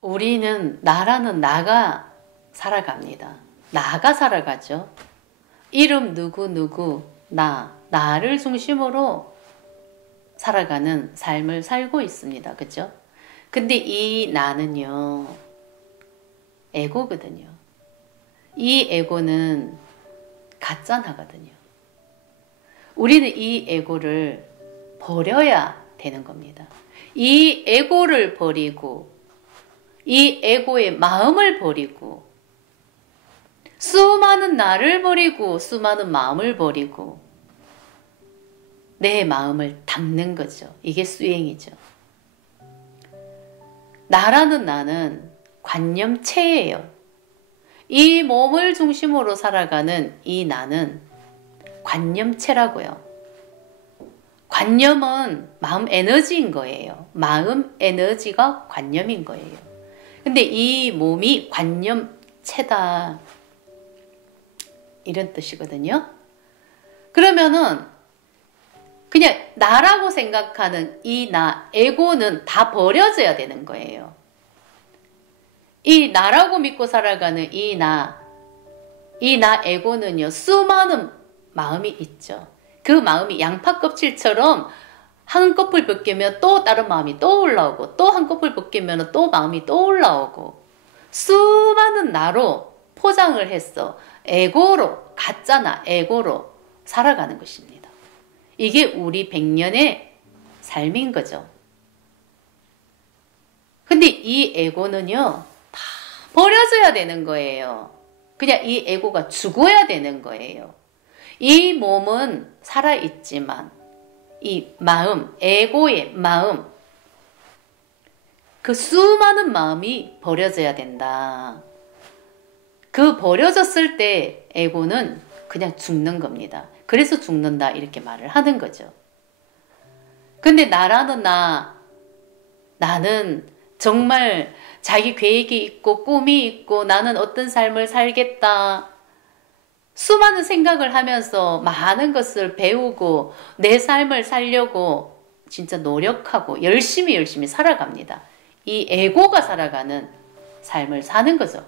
우리는 나라는 나가 살아갑니다. 나가 살아가죠. 이름 누구 나를 중심으로 살아가는 삶을 살고 있습니다. 그죠? 근데 이 나는요, 에고거든요. 이 에고는 가짜 나거든요. 우리는 이 에고를 버려야 되는 겁니다. 이 에고를 버리고, 이 에고의 마음을 버리고, 수많은 나를 버리고, 수많은 마음을 버리고, 내 마음을 닦는 거죠. 이게 수행이죠. 나라는 나는 관념체예요. 이 몸을 중심으로 살아가는 이 나는 관념체라고요. 관념은 마음 에너지인 거예요. 마음 에너지가 관념인 거예요. 근데 이 몸이 관념체다. 이런 뜻이거든요. 그러면은 그냥 나라고 생각하는 이 나, 에고는 다 버려져야 되는 거예요. 이 나라고 믿고 살아가는 이 나 에고는요, 수많은 마음이 있죠. 그 마음이 양파 껍질처럼 한꺼풀 벗기면 또 다른 마음이 또 올라오고, 또 한꺼풀 벗기면 또 마음이 또 올라오고, 수많은 나로 포장을 했어. 에고로, 가짜나 에고로 살아가는 것입니다. 이게 우리 100년의 삶인 거죠. 근데 이 에고는요, 다 버려져야 되는 거예요. 그냥 이 에고가 죽어야 되는 거예요. 이 몸은 살아있지만 이 마음, 에고의 마음, 그 수많은 마음이 버려져야 된다. 그 버려졌을 때 에고는 그냥 죽는 겁니다. 그래서 죽는다 이렇게 말을 하는 거죠. 근데 나라는 나는 정말 자기 계획이 있고 꿈이 있고 나는 어떤 삶을 살겠다. 수많은 생각을 하면서 많은 것을 배우고 내 삶을 살려고 진짜 노력하고 열심히 살아갑니다. 이 에고가 살아가는 삶을 사는 거죠.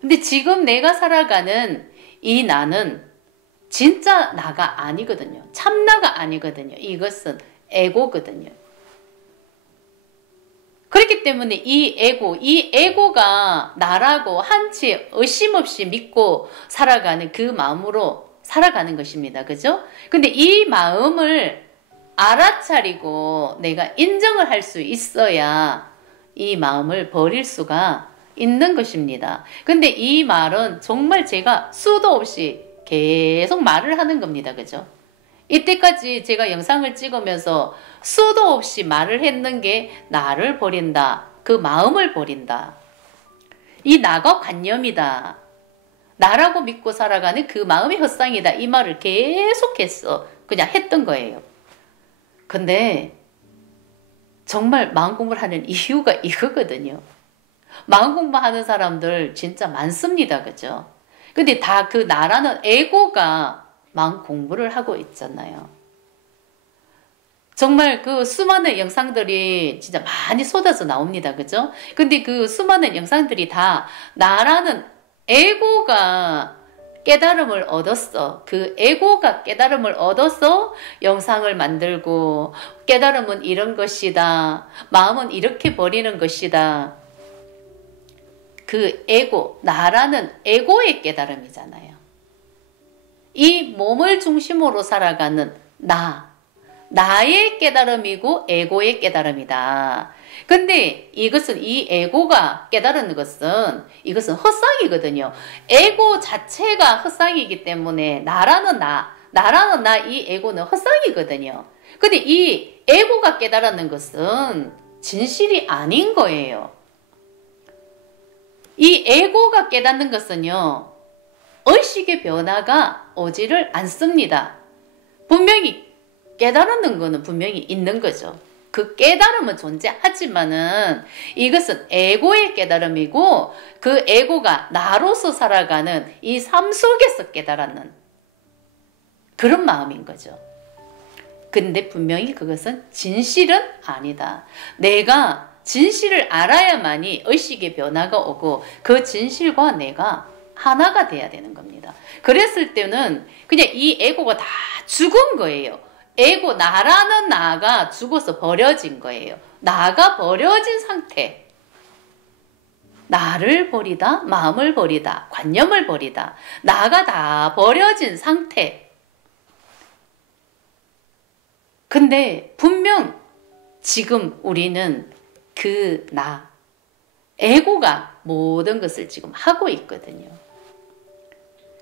근데 지금 내가 살아가는 이 나는 진짜 나가 아니거든요. 참나가 아니거든요. 이것은 에고거든요. 그렇기 때문에 이 에고가 나라고 한치 의심 없이 믿고 살아가는 그 마음으로 살아가는 것입니다. 그죠? 근데 이 마음을 알아차리고 내가 인정을 할 수 있어야 이 마음을 버릴 수가 있는 것입니다. 근데 이 말은 정말 제가 수도 없이 계속 말을 하는 겁니다. 그죠? 이때까지 제가 영상을 찍으면서 수도 없이 말을 했는 게 나를 버린다. 그 마음을 버린다. 이 나가 관념이다. 나라고 믿고 살아가는 그 마음이 헛상이다. 이 말을 계속해서 그냥 했던 거예요. 근데 정말 마음 공부를 하는 이유가 이거거든요. 마음 공부하는 사람들 진짜 많습니다. 그죠? 근데 다 그 나라는 에고가 마음 공부를 하고 있잖아요. 정말 그 수많은 영상들이 진짜 많이 쏟아져 나옵니다. 그죠? 근데 그 수많은 영상들이 다 나라는 에고가 깨달음을 얻었어. 그 에고가 깨달음을 얻어서 영상을 만들고 깨달음은 이런 것이다. 마음은 이렇게 버리는 것이다. 그 에고, 나라는 에고의 깨달음이잖아요. 이 몸을 중심으로 살아가는 나의 깨달음이고 에고의 깨달음이다. 근데 이것은 이 에고가 깨달은 것은 이것은 헛상이거든요. 에고 자체가 헛상이기 때문에 나라는 이 에고는 헛상이거든요. 근데 이 에고가 깨달은 것은 진실이 아닌 거예요. 이 에고가 깨닫는 것은요, 의식의 변화가 오지를 않습니다. 분명히 깨달는 거는 분명히 있는 거죠. 그 깨달음은 존재하지만은 이것은 에고의 깨달음이고 그 에고가 나로서 살아가는 이 삶 속에서 깨달았는 그런 마음인 거죠. 근데 분명히 그것은 진실은 아니다. 내가 진실을 알아야만이 의식의 변화가 오고 그 진실과 내가 하나가 돼야 되는 겁니다. 그랬을 때는 그냥 이 에고가 다 죽은 거예요. 에고, 나라는 나가 죽어서 버려진 거예요. 나가 버려진 상태. 나를 버리다, 마음을 버리다, 관념을 버리다. 나가 다 버려진 상태. 근데 분명 지금 우리는 그 나, 에고가 모든 것을 지금 하고 있거든요.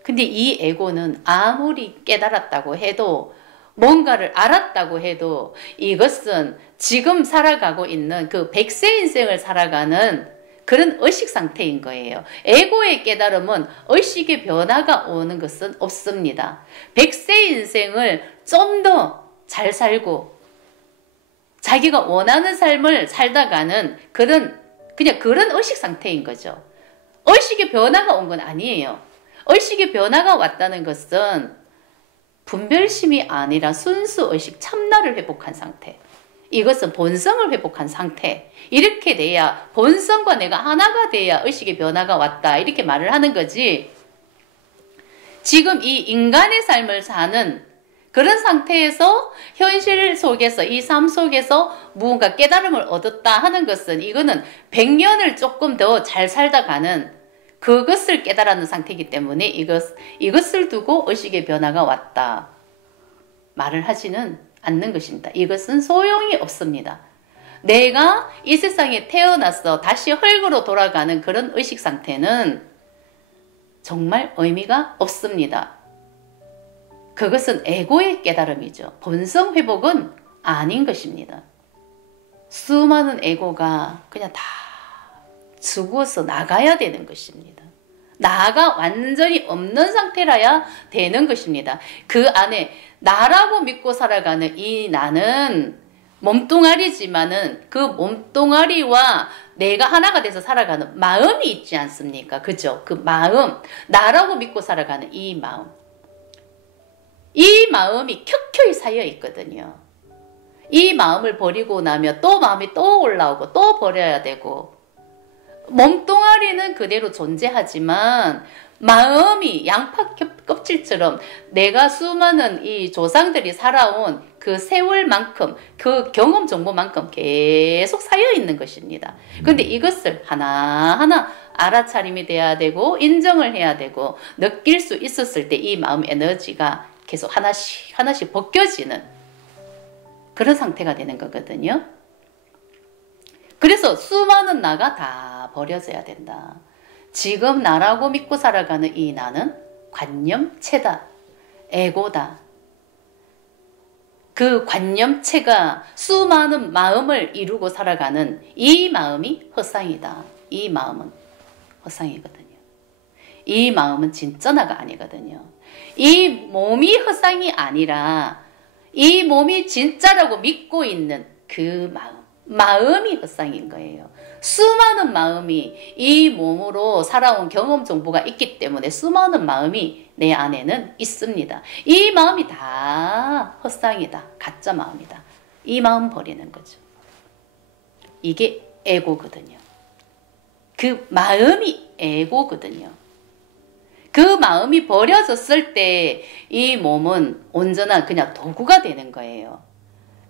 근데 이 에고는 아무리 깨달았다고 해도 뭔가를 알았다고 해도 이것은 지금 살아가고 있는 그 100세 인생을 살아가는 그런 의식 상태인 거예요. 에고의 깨달음은 의식의 변화가 오는 것은 없습니다. 100세 인생을 좀 더 잘 살고 자기가 원하는 삶을 살다가는 그냥 그런 의식 상태인 거죠. 의식의 변화가 온 건 아니에요. 의식의 변화가 왔다는 것은 분별심이 아니라 순수 의식 참나를 회복한 상태. 이것은 본성을 회복한 상태. 이렇게 돼야 본성과 내가 하나가 돼야 의식의 변화가 왔다. 이렇게 말을 하는 거지. 지금 이 인간의 삶을 사는 그런 상태에서 현실 속에서 이 삶 속에서 무언가 깨달음을 얻었다 하는 것은 이거는 100년을 조금 더 잘 살다 가는 그것을 깨달았는 상태이기 때문에 이것을 두고 의식의 변화가 왔다. 말을 하지는 않는 것입니다. 이것은 소용이 없습니다. 내가 이 세상에 태어나서 다시 흙으로 돌아가는 그런 의식 상태는 정말 의미가 없습니다. 그것은 에고의 깨달음이죠. 본성 회복은 아닌 것입니다. 수많은 에고가 그냥 다 죽어서 나가야 되는 것입니다. 나가 완전히 없는 상태라야 되는 것입니다. 그 안에 나라고 믿고 살아가는 이 나는 몸뚱아리지만은 그 몸뚱아리와 내가 하나가 돼서 살아가는 마음이 있지 않습니까? 그죠? 그 마음, 나라고 믿고 살아가는 이 마음. 이 마음이 켜켜이 쌓여 있거든요. 이 마음을 버리고 나면 또 마음이 또 올라오고 또 버려야 되고 몸뚱아리는 그대로 존재하지만 마음이 양파 껍질처럼 내가 수많은 이 조상들이 살아온 그 세월만큼 그 경험 정보만큼 계속 쌓여 있는 것입니다. 근데 이것을 하나하나 알아차림이 돼야 되고 인정을 해야 되고 느낄 수 있었을 때 이 마음 에너지가 계속 하나씩 하나씩 벗겨지는 그런 상태가 되는 거거든요. 그래서 수많은 나가 다 버려져야 된다. 지금 나라고 믿고 살아가는 이 나는 관념체다. 에고다. 그 관념체가 수많은 마음을 이루고 살아가는 이 마음이 허상이다. 이 마음은 허상이거든요. 이 마음은 진짜 나가 아니거든요. 이 몸이 허상이 아니라 이 몸이 진짜라고 믿고 있는 그 마음이 허상인 거예요. 수많은 마음이 이 몸으로 살아온 경험 정보가 있기 때문에 수많은 마음이 내 안에는 있습니다. 이 마음이 다 허상이다. 가짜 마음이다. 이 마음 버리는 거죠. 이게 에고거든요. 그 마음이 에고거든요. 그 마음이 버려졌을 때 이 몸은 온전한 그냥 도구가 되는 거예요.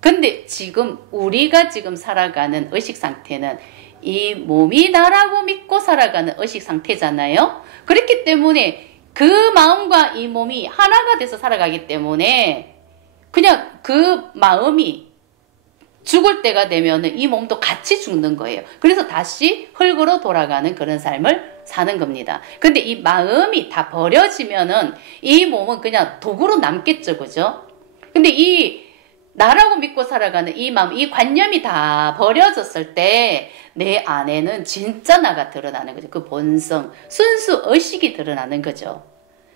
근데 지금 우리가 지금 살아가는 의식 상태는 이 몸이 나라고 믿고 살아가는 의식 상태잖아요. 그렇기 때문에 그 마음과 이 몸이 하나가 돼서 살아가기 때문에 그냥 그 마음이 죽을 때가 되면 이 몸도 같이 죽는 거예요. 그래서 다시 흙으로 돌아가는 그런 삶을 사는 겁니다. 근데 이 마음이 다 버려지면은 이 몸은 그냥 도구로 남겠죠. 그죠? 근데 이 나라고 믿고 살아가는 이 마음, 이 관념이 다 버려졌을 때 내 안에는 진짜 나가 드러나는 거죠. 그 본성, 순수 의식이 드러나는 거죠.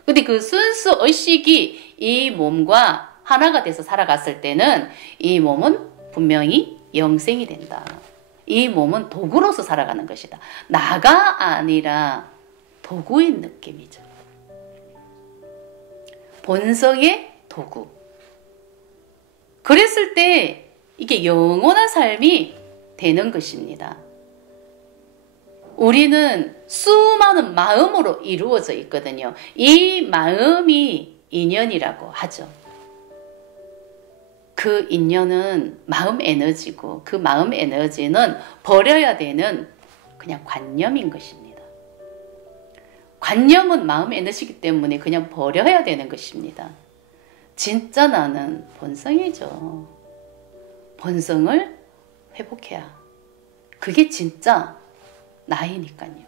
근데 그 순수 의식이 이 몸과 하나가 돼서 살아갔을 때는 이 몸은 분명히 영생이 된다. 이 몸은 도구로서 살아가는 것이다. 나가 아니라 도구인 느낌이죠. 본성의 도구. 그랬을 때 이게 영원한 삶이 되는 것입니다. 우리는 수많은 마음으로 이루어져 있거든요. 이 마음이 인연이라고 하죠. 그 인연은 마음 에너지고 그 마음 에너지는 버려야 되는 그냥 관념인 것입니다. 관념은 마음 에너지이기 때문에 그냥 버려야 되는 것입니다. 진짜 나는 본성이죠. 본성을 회복해야. 그게 진짜 나이니까요.